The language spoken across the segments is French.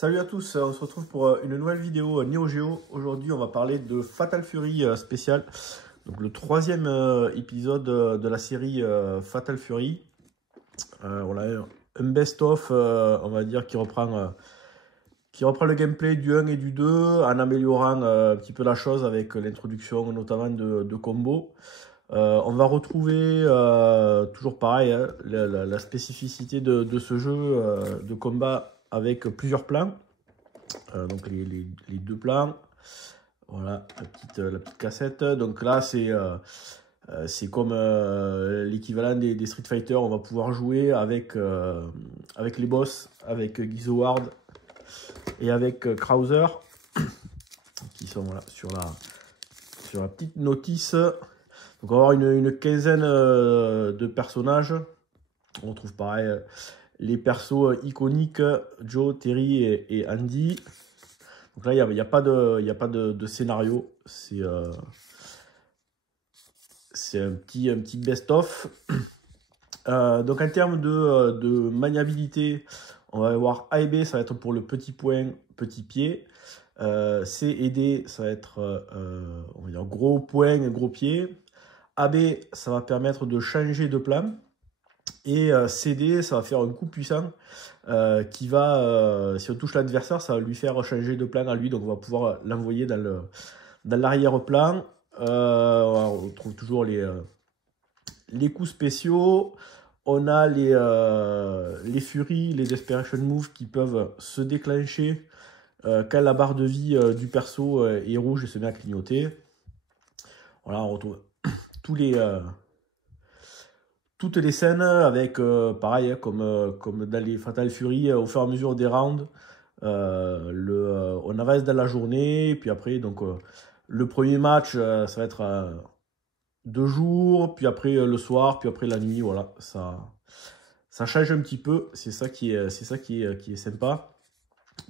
Salut à tous, on se retrouve pour une nouvelle vidéo Neo Geo. Aujourd'hui, on va parler de Fatal Fury spécial. Donc le troisième épisode de la série Fatal Fury. On a un best-of, on va dire, qui reprend le gameplay du 1 et du 2 en améliorant un petit peu la chose avec l'introduction notamment de combos. On va retrouver, toujours pareil, hein, la spécificité de ce jeu de combat avec plusieurs plans. Donc les deux plans. Voilà, la petite cassette. Donc là, c'est comme l'équivalent des Street Fighter. On va pouvoir jouer avec les boss, avec Geese Howard et avec Krauser, qui sont voilà, sur la petite notice. Donc on va avoir une quinzaine de personnages. On retrouve pareil les persos iconiques, Joe, Terry et Andy. Donc là, il n'y a pas de scénario. C'est un petit best-of. Donc en termes de maniabilité, on va avoir A et B, ça va être pour le petit poing, petit pied. C et D, ça va être on va dire gros poing, gros pied. AB, ça va permettre de changer de plan. Et CD, ça va faire un coup puissant qui va, si on touche l'adversaire, ça va lui faire changer de plan à lui. Donc on va pouvoir l'envoyer dans l'arrière-plan. On retrouve toujours les coups spéciaux. On a les Fury, les Desperation Moves qui peuvent se déclencher quand la barre de vie du perso est rouge et se met à clignoter. Voilà, on retrouve toutes les scènes avec, pareil, hein, comme dans les Fatal Fury, au fur et à mesure des rounds, on avance dans la journée, puis après, donc, le premier match, ça va être 2 jours, puis après le soir, puis après la nuit, voilà, ça change un petit peu, c'est ça qui est sympa.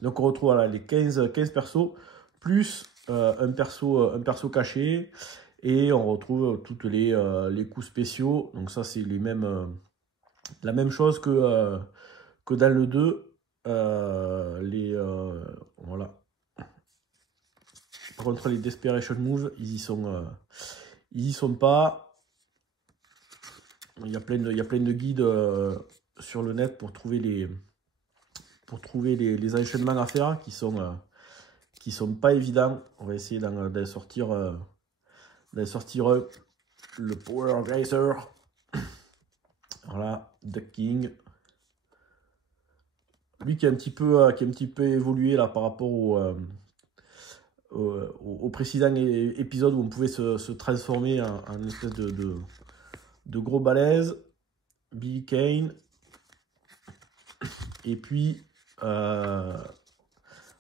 Donc on retrouve voilà, les 15 persos, plus un perso caché. Et on retrouve toutes les coups spéciaux. Donc ça, c'est la même chose que dans le 2. Voilà. Par contre, les Desperation Moves, ils y sont pas. Il y a plein de guides sur le net pour trouver les enchaînements à faire qui sont pas évidents. On va essayer d'en sortir un. Le Power Racer. Voilà, Duck King. Lui qui a un petit peu évolué là par rapport au précédent épisode où on pouvait se transformer en espèce de gros balèze. Billy Kane. Et puis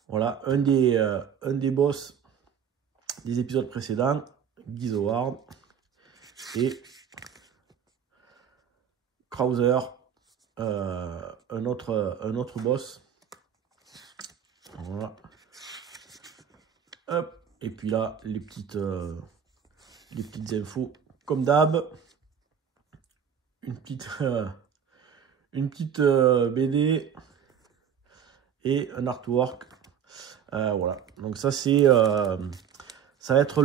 voilà, un des boss des épisodes précédents, Geese Howard. Et Krauser, un autre boss. Voilà. Hop. Et puis là, les petites infos comme d'hab. Une petite BD et un artwork. Voilà. Donc ça c'est ça va être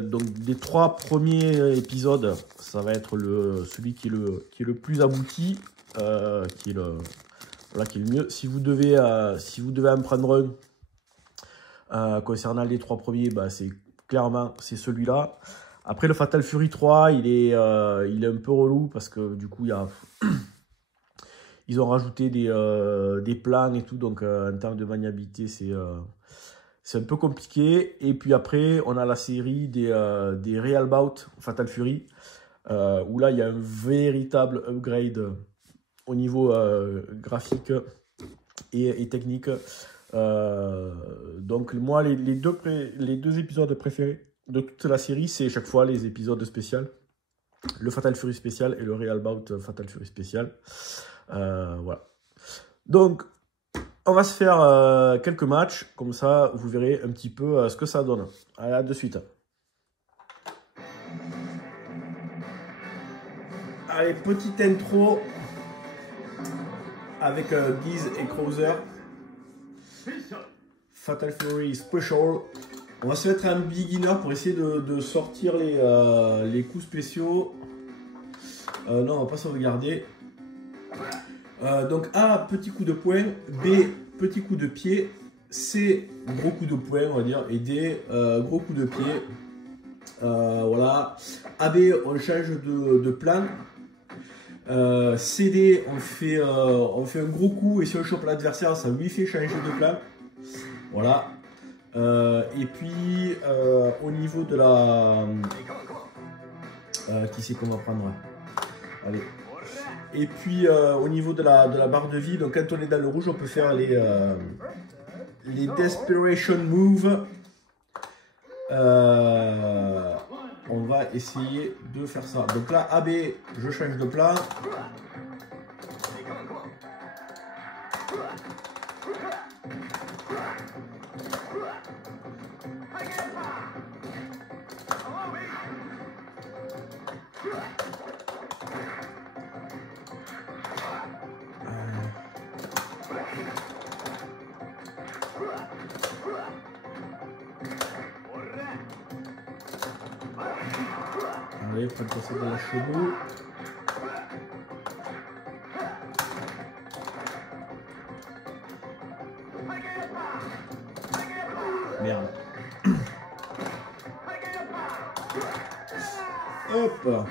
donc des 3 premiers épisodes. Ça va être celui qui est le plus abouti, qui est le mieux. Si vous devez en prendre un concernant les 3 premiers, bah, c'est celui-là. Après le Fatal Fury 3, il est un peu relou parce que du coup ils ont rajouté des plans et tout, donc en termes de maniabilité c'est un peu compliqué. Et puis après on a la série des Real Bout Fatal Fury, où là il y a un véritable upgrade au niveau graphique et technique. Donc moi les deux épisodes préférés de toute la série, c'est chaque fois les épisodes spéciaux, le Fatal Fury spécial et le Real Bout Fatal Fury spécial. Voilà, donc on va se faire quelques matchs, comme ça vous verrez un petit peu ce que ça donne. Allez, à de suite. Allez, petite intro avec Geese et Krauser. Fatal Fury Special. On va se mettre un beginner pour essayer de sortir les coups spéciaux. Non, on va pas sauvegarder. Donc A, petit coup de poing. B, petit coup de pied. C, gros coup de poing, on va dire. Et D, gros coup de pied. Voilà. AB, on change de plan. CD, on fait un gros coup et si on chope l'adversaire, ça lui fait changer de plan. Voilà. Et puis, au niveau de la... qui c'est qu'on va prendre? Allez. Et puis, au niveau de la barre de vie, donc quand on est dans le rouge, on peut faire les Desperation Moves. On va essayer de faire ça. Donc là, AB, je change de plan. Allez, pas de passer de la chevaux. Merde. Hop.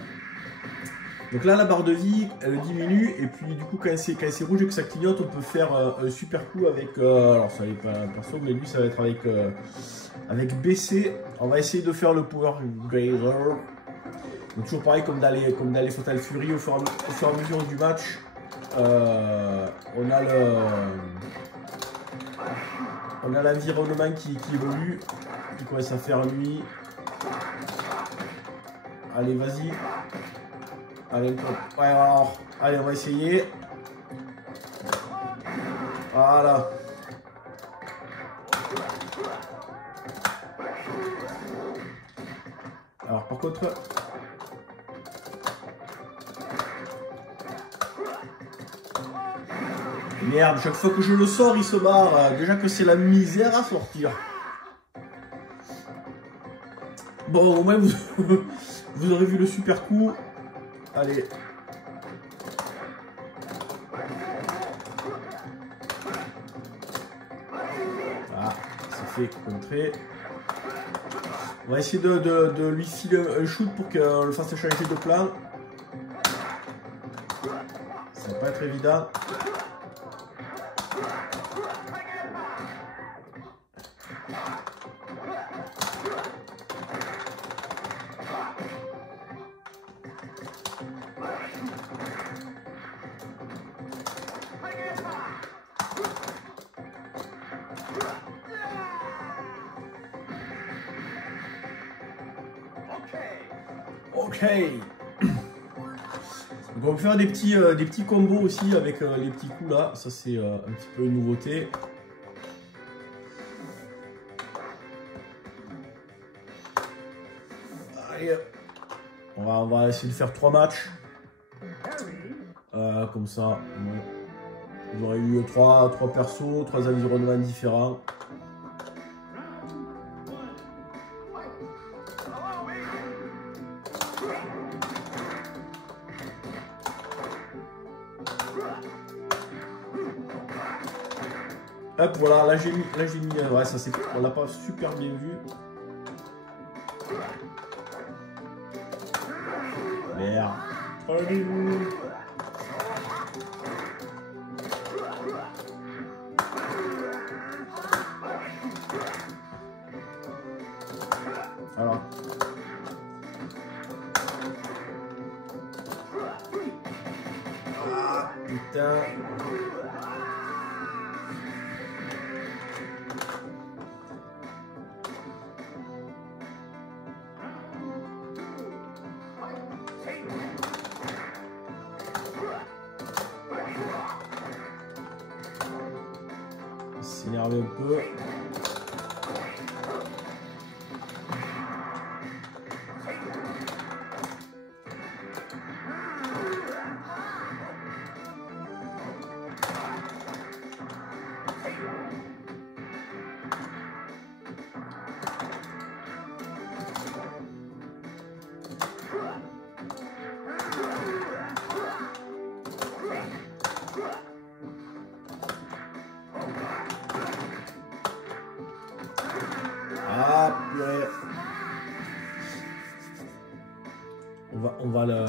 Donc là, la barre de vie, elle diminue. Et puis, du coup, quand c'est rouge et que ça clignote, on peut faire un super coup avec... alors, ça n'est pas perso, mais lui, ça va être avec BC. On va essayer de faire le Power Grazer. Donc, toujours pareil, comme dans les Fatal Fury, au fur et à mesure du match, on a l'environnement qui évolue. Il commence à faire nuit. Allez, vas-y. Allez, ouais, alors, allez, on va essayer. Voilà. Alors, par contre... Merde, chaque fois que je le sors, il se barre. Déjà que c'est la misère à sortir. Bon, au moins, vous aurez vu le super coup. Allez. Ah, c'est fait contrer. On va essayer de lui filer un shoot pour qu'on le fasse changer de plan. Ça va pas être évident. Ok. Donc on peut faire des petits combos aussi avec les petits coups là. Ça c'est un petit peu une nouveauté. Allez. On va essayer de faire 3 matchs. Comme ça. Vous aurez eu 3 persos, 3 environnements différents. Hop, voilà, là j'ai mis, ouais, ça c'est, on l'a pas super bien vu. Merde. Alors. Ah, putain. S'énerver un peu. on va le...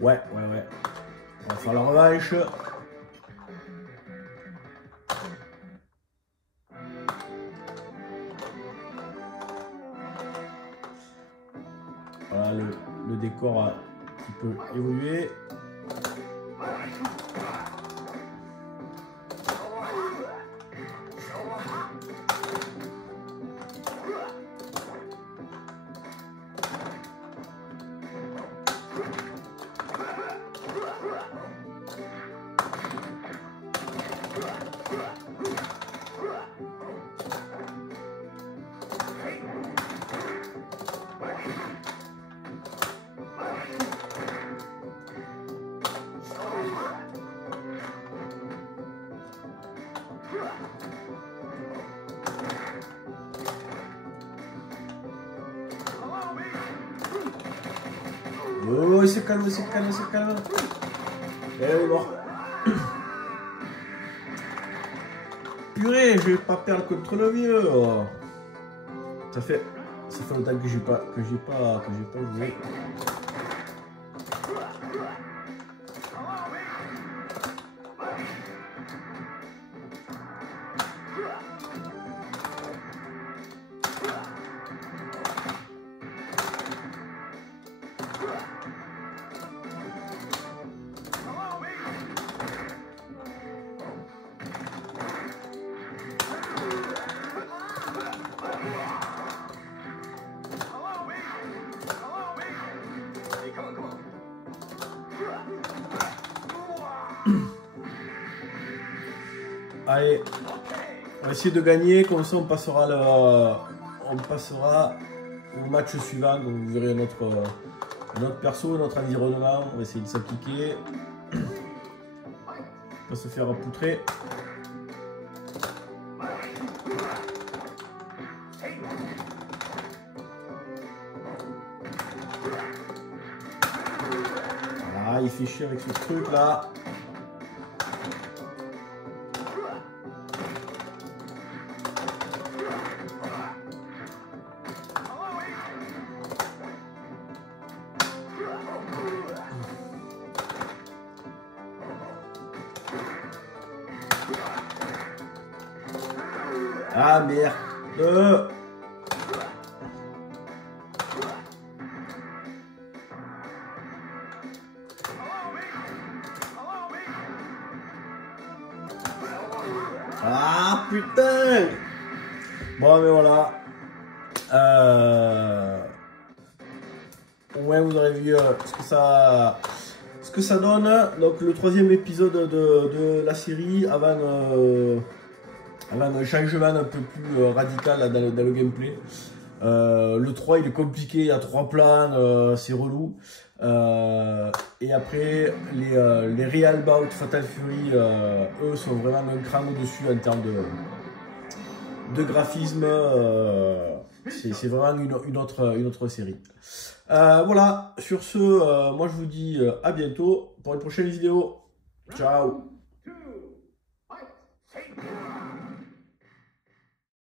Ouais. On va faire la revanche. Voilà, le décor a un petit peu évolué. Oh, c'est calme. Et elle est morte. Purée, je vais pas perdre contre le vieux. Ça fait longtemps que j'ai pas joué. Allez, on va essayer de gagner, comme ça on passera au match suivant, donc vous verrez notre perso, notre environnement, on va essayer de s'appliquer, pas se faire poutrer. Voilà, il fait chier avec ce truc là. Ah merde. Ah putain. Bon mais voilà. Ouais, vous aurez vu ce que ça donne. Donc le troisième épisode de la série avant un changement un peu plus radical dans le gameplay. Le 3 il est compliqué, il y a 3 plans, c'est relou. Et après les Real Bout Fatal Fury, eux sont vraiment un cran au-dessus en termes de graphisme. C'est vraiment une autre série. Voilà, sur ce, moi je vous dis à bientôt pour une prochaine vidéo. Ciao.